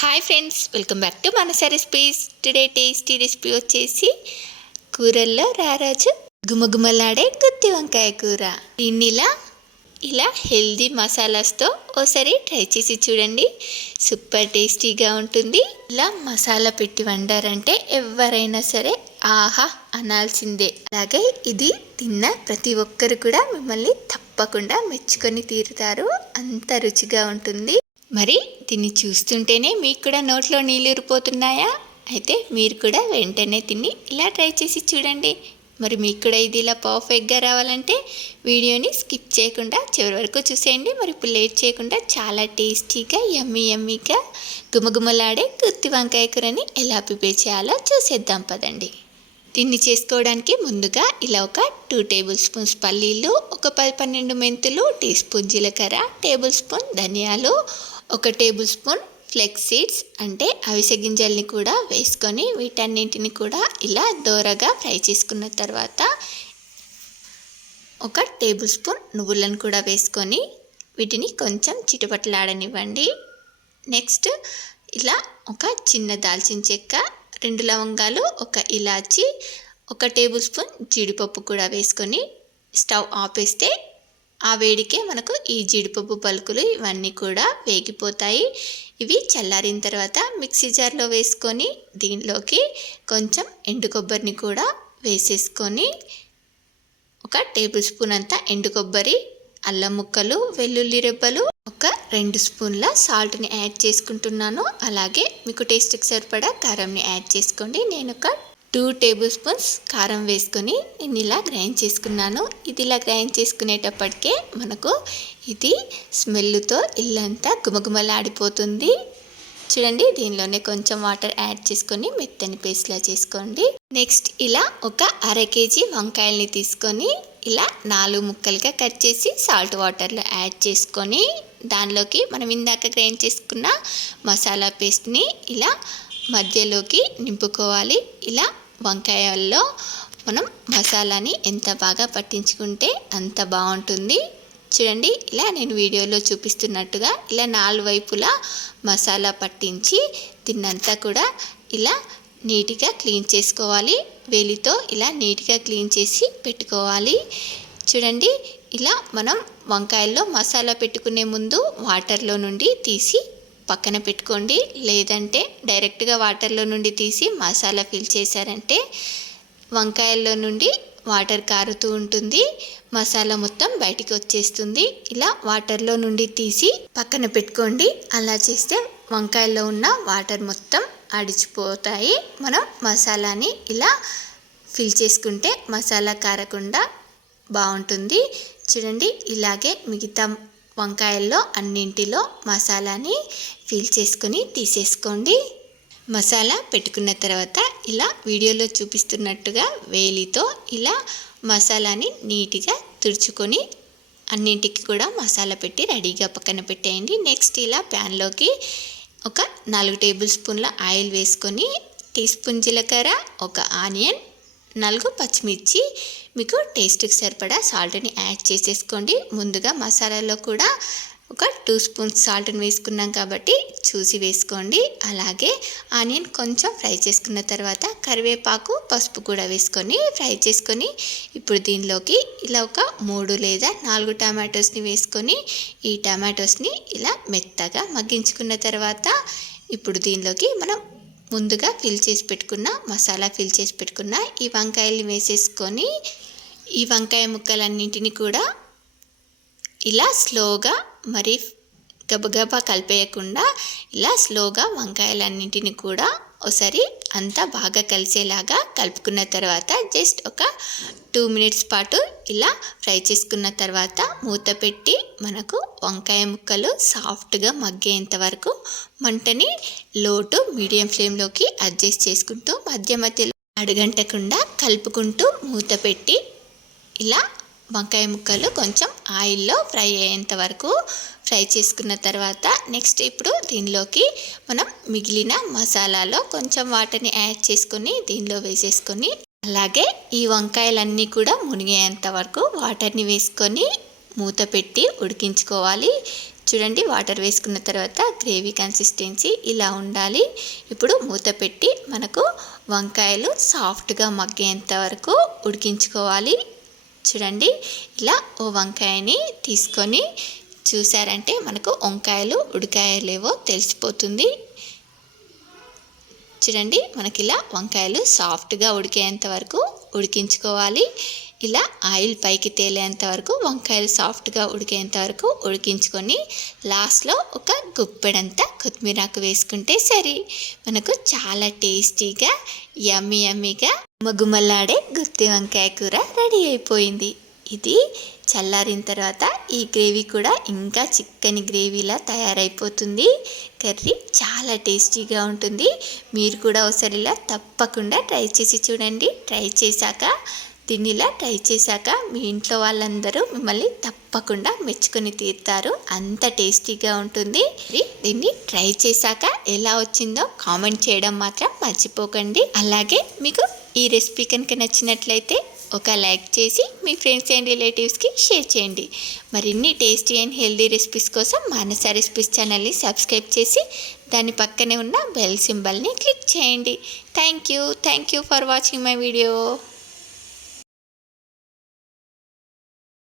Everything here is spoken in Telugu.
Hi friends welcome back to Manasa recipes today tasty recipe వచ్చేసి కూరల్లో రారాజు గుమగుమలాడే గుత్తి వంకాయ కూర. దీన్ని ఇలా ఇలా హెల్దీ మసాలాస్తో ఓసారి ట్రై చేసి చూడండి. సూపర్ టేస్టీగా ఉంటుంది. ఇలా మసాలా పెట్టి వండారంటే ఎవరైనా సరే ఆహా అనాల్సిందే. అలాగే ఇది తిన్న ప్రతి ఒక్కరు కూడా మిమ్మల్ని తప్పకుండా మెచ్చుకొని తీరుతారు. అంత రుచిగా ఉంటుంది. మరి దీన్ని చూస్తుంటేనే మీకు కూడా నోట్లో నీళ్ళు ఊరిపోతున్నాయా? అయితే మీరు కూడా వెంటనే తిని ఇలా ట్రై చేసి చూడండి. మరి మీకు కూడా ఇది ఇలా పర్ఫెక్ట్గా రావాలంటే వీడియోని స్కిప్ చేయకుండా చివరి వరకు చూసేయండి. మరి ఇప్పుడు లేట్ చేయకుండా చాలా టేస్టీగా యమ్మీ యమ్మీగా గుమగుమలాడే గుత్తి వంకాయ కూరని ఎలా ప్రిపేర్ చేయాలో చూసేద్దాం పదండి. దీన్ని చేసుకోవడానికి ముందుగా ఇలా ఒక టూ టేబుల్ స్పూన్స్ పల్లీలు ఒక పది పన్నెండు మెంతులు టీ స్పూన్ జీలకర్ర టేబుల్ స్పూన్ ధనియాలు ఒక టేబుల్ స్పూన్ ఫ్లెక్స్ సీడ్స్ అంటే అవిసె గింజల్ని కూడా వేసుకొని వీటన్నింటిని కూడా ఇలా దోరగా ఫ్రై చేసుకున్న తర్వాత ఒక టేబుల్ స్పూన్ నువ్వులను కూడా వేసుకొని వీటిని కొంచెం చిటుపట్లాడనివ్వండి. నెక్స్ట్ ఇలా ఒక చిన్న దాల్చిన చెక్క రెండు లవంగాలు ఒక ఇలాచి ఒక టేబుల్ స్పూన్ జీడిపప్పు కూడా వేసుకొని స్టవ్ ఆపేస్తే ఆ వేడికే మనకు ఈ జీడిపప్పు పలుకులు ఇవన్నీ కూడా వేగిపోతాయి. ఇవి చల్లారిన తర్వాత మిక్సీ జార్లో వేసుకొని దీనిలోకి కొంచెం ఎండు కొబ్బరిని కూడా వేసేసుకొని ఒక టేబుల్ స్పూన్ అంతా ఎండు కొబ్బరి అల్లం ముక్కలు వెల్లుల్లి రెబ్బలు ఒక రెండు స్పూన్ల సాల్ట్ని యాడ్ చేసుకుంటున్నాను. అలాగే మీకు టేస్ట్కి సరిపడా కారంని యాడ్ చేసుకోండి. నేను ఒక టూ టేబుల్ స్పూన్స్ కారం వేసుకొని నేను ఇలా గ్రైండ్ చేసుకున్నాను. ఇది ఇలా గ్రైండ్ చేసుకునేటప్పటికే మనకు ఇది స్మెల్తో ఇల్లంతా గుమగుమలాడిపోతుంది. చూడండి దీనిలోనే కొంచెం వాటర్ యాడ్ చేసుకొని మెత్తని పేస్ట్లా చేసుకోండి. నెక్స్ట్ ఇలా ఒక అర కేజీ వంకాయల్ని తీసుకొని ఇలా నాలుగు ముక్కలుగా కట్ చేసి సాల్ట్ వాటర్లో యాడ్ చేసుకొని దానిలోకి మనం ఇందాక గ్రైండ్ చేసుకున్న మసాలా పేస్ట్ని ఇలా మధ్యలోకి నింపుకోవాలి. ఇలా వంకాయల్లో మనం మసాలాని ఎంత బాగా పట్టించుకుంటే అంత బాగుంటుంది. చూడండి ఇలా నేను వీడియోలో చూపిస్తున్నట్టుగా ఇలా నాలుగు వైపులా మసాలా పట్టించి తిన్నంతా కూడా ఇలా నీట్గా క్లీన్ చేసుకోవాలి. వేలితో ఇలా నీట్గా క్లీన్ చేసి పెట్టుకోవాలి. చూడండి ఇలా మనం వంకాయల్లో మసాలా పెట్టుకునే ముందు వాటర్లో నుండి తీసి పక్కన పెట్టుకోండి. లేదంటే డైరెక్ట్గా వాటర్లో నుండి తీసి మసాలా ఫిల్ చేశారంటే వంకాయల్లో నుండి వాటర్ కారుతూ ఉంటుంది. మసాలా మొత్తం బయటికి వచ్చేస్తుంది. ఇలా వాటర్లో నుండి తీసి పక్కన పెట్టుకోండి. అలా చేస్తే వంకాయల్లో ఉన్న వాటర్ మొత్తం అడిచిపోతాయి. మనం మసాలాని ఇలా ఫిల్ చేసుకుంటే మసాలా కారకుండా బాగుంటుంది. చూడండి ఇలాగే మిగతా వంకాయల్లో అన్నింటిలో మసాలాని ఫిల్ చేసుకొని తీసేసుకోండి. మసాలా పెట్టుకున్న తర్వాత ఇలా వీడియోలో చూపిస్తున్నట్టుగా వేలితో ఇలా మసాలాని నీట్గా తుడుచుకొని అన్నింటికి కూడా మసాలా పెట్టి రెడీగా పక్కన పెట్టేయండి. నెక్స్ట్ ఇలా ప్యాన్లోకి ఒక నాలుగు టేబుల్ స్పూన్ల ఆయిల్ వేసుకొని టీ స్పూన్ జీలకర్ర ఒక ఆనియన్ నాలుగు పచ్చిమిర్చి మీకు టేస్ట్కి సరిపడా సాల్ట్ని యాడ్ చేసేసుకోండి. ముందుగా మసాలాలో కూడా ఒక టూ స్పూన్స్ సాల్ట్ని వేసుకున్నాం కాబట్టి చూసి వేసుకోండి. అలాగే ఆనియన్ కొంచెం ఫ్రై చేసుకున్న తర్వాత కరివేపాకు పసుపు కూడా వేసుకొని ఫ్రై చేసుకొని ఇప్పుడు దీనిలోకి ఇలా ఒక మూడు లేదా నాలుగు టమాటోస్ని వేసుకొని ఈ టమాటోస్ని ఇలా మెత్తగా మగ్గించుకున్న తర్వాత ఇప్పుడు దీనిలోకి మనం ముందుగా ఫిల్ చేసి పెట్టుకున్న మసాలా ఫిల్ చేసి పెట్టుకున్న ఈ వంకాయల్ని వేసేసుకొని ఈ వంకాయ ముక్కలన్నింటినీ కూడా ఇలా స్లోగా మరి గబగబా కలిపేయకుండా ఇలా స్లోగా వంకాయలన్నింటిని కూడా ఒకసారి అంతా బాగా కలిసేలాగా కలుపుకున్న తర్వాత జస్ట్ ఒక టూ మినిట్స్ పాటు ఇలా ఫ్రై చేసుకున్న తర్వాత మూత పెట్టి మనకు వంకాయ ముక్కలు సాఫ్ట్గా మగ్గేంత వరకు మంటని లోటు మీడియం ఫ్లేమ్లోకి అడ్జస్ట్ చేసుకుంటూ మధ్య మధ్యలో అడుగంటకుండా కలుపుకుంటూ మూత పెట్టి ఇలా వంకాయ ముక్కలు కొంచెం ఆయిల్లో ఫ్రై అయ్యేంత వరకు ఫ్రై చేసుకున్న తర్వాత నెక్స్ట్ ఇప్పుడు దీనిలోకి మనం మిగిలిన మసాలాలో కొంచెం వాటర్ని యాడ్ చేసుకొని దీనిలో వేసేసుకొని అలాగే ఈ వంకాయలన్నీ కూడా మునిగేంత వరకు వాటర్ని వేసుకొని మూత పెట్టి ఉడికించుకోవాలి. చూడండి వాటర్ వేసుకున్న తర్వాత గ్రేవీ కన్సిస్టెన్సీ ఇలా ఉండాలి. ఇప్పుడు మూత పెట్టి మనకు వంకాయలు సాఫ్ట్గా మగ్గేంత వరకు ఉడికించుకోవాలి. చూడండి. ఇలా ఓ వంకాయని తీసుకొని చూసారంటే మనకు వంకాయలు ఉడికాయలేవో తెలిసిపోతుంది. చూడండి మనకి ఇలా వంకాయలు సాఫ్ట్గా ఉడికేంత వరకు ఉడికించుకోవాలి. ఇలా ఆయిల్ పైకి తేలేంత వరకు వంకాయలు సాఫ్ట్గా ఉడికేంత వరకు ఉడికించుకొని లాస్ట్లో ఒక గుప్పెడంతా కొత్తిమీరాకు వేసుకుంటే సరి. మనకు చాలా టేస్టీగా యమ్మీ యమ్మీగా మగుమల్లాడే గుత్తి వంకాయ కూర రెడీ అయిపోయింది. ఇది చల్లారిన తర్వాత ఈ గ్రేవీ కూడా ఇంకా చిక్కని గ్రేవీలా తయారైపోతుంది. కర్రీ చాలా టేస్టీగా ఉంటుంది. మీరు కూడా ఒకసారి ఇలా తప్పకుండా ట్రై చేసి చూడండి. ట్రై చేశాక దీన్ని ట్రై చేశాక మీ ఇంట్లో వాళ్ళందరూ మిమ్మల్ని తప్పకుండా మెచ్చుకొని తీరుతారు. అంత టేస్టీగా ఉంటుంది. దీన్ని ట్రై చేశాక ఎలా వచ్చిందో కామెంట్ చేయడం మాత్రం మర్చిపోకండి. అలాగే మీకు ఈ రెసిపీ కనుక నచ్చినట్లయితే ఒక లైక్ చేసి మీ ఫ్రెండ్స్ అండ్ రిలేటివ్స్కి షేర్ చేయండి. మరిన్ని టేస్టీ అండ్ హెల్దీ రెసిపీస్ కోసం మానస రెసిపీస్ ఛానల్ని సబ్స్క్రైబ్ చేసి దాని పక్కనే ఉన్న బెల్ సింబల్ని క్లిక్ చేయండి. Thank you thank you for watching my video.